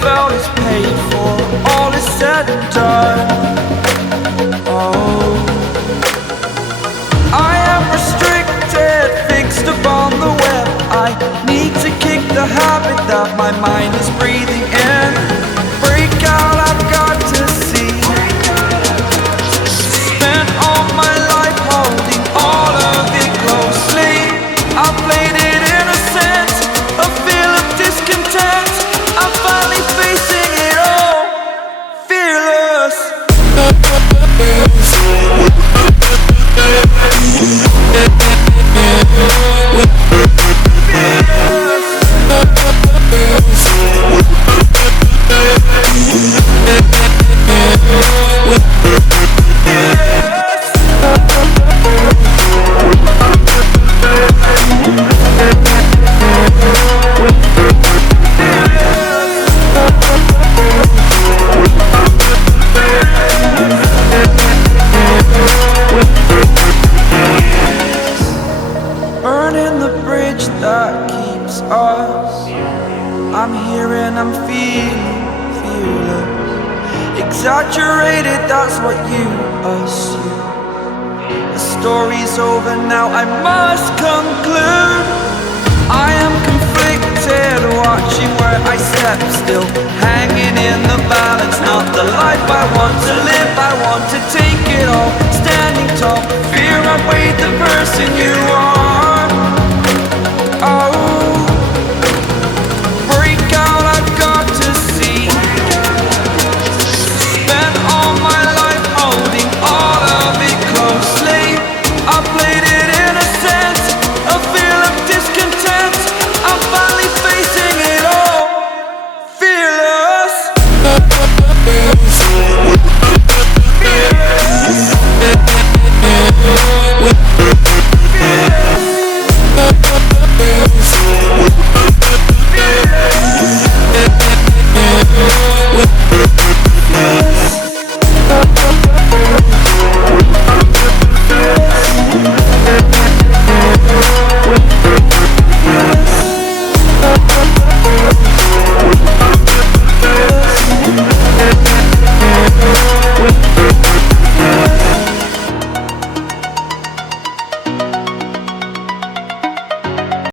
felt is paid for, all is said and done. Oh, I am restricted, fixed upon the web. I need to kick the habit that my mind is breathing in. Break out, I've got to see. Spent all my life holding all of it closely. I played it innocent, a feel of discontent. I'm finally facing it all, fearless. Burning the bridge that keeps us. I'm here and I'm feeling fearless. Exaggerated, that's what you assume. The story's over now, I must conclude. I am conflicted, watching where I step still, hanging in the balance. Not the life I want to live, I want to take it all. Standing tall, fear I weighed the person you are.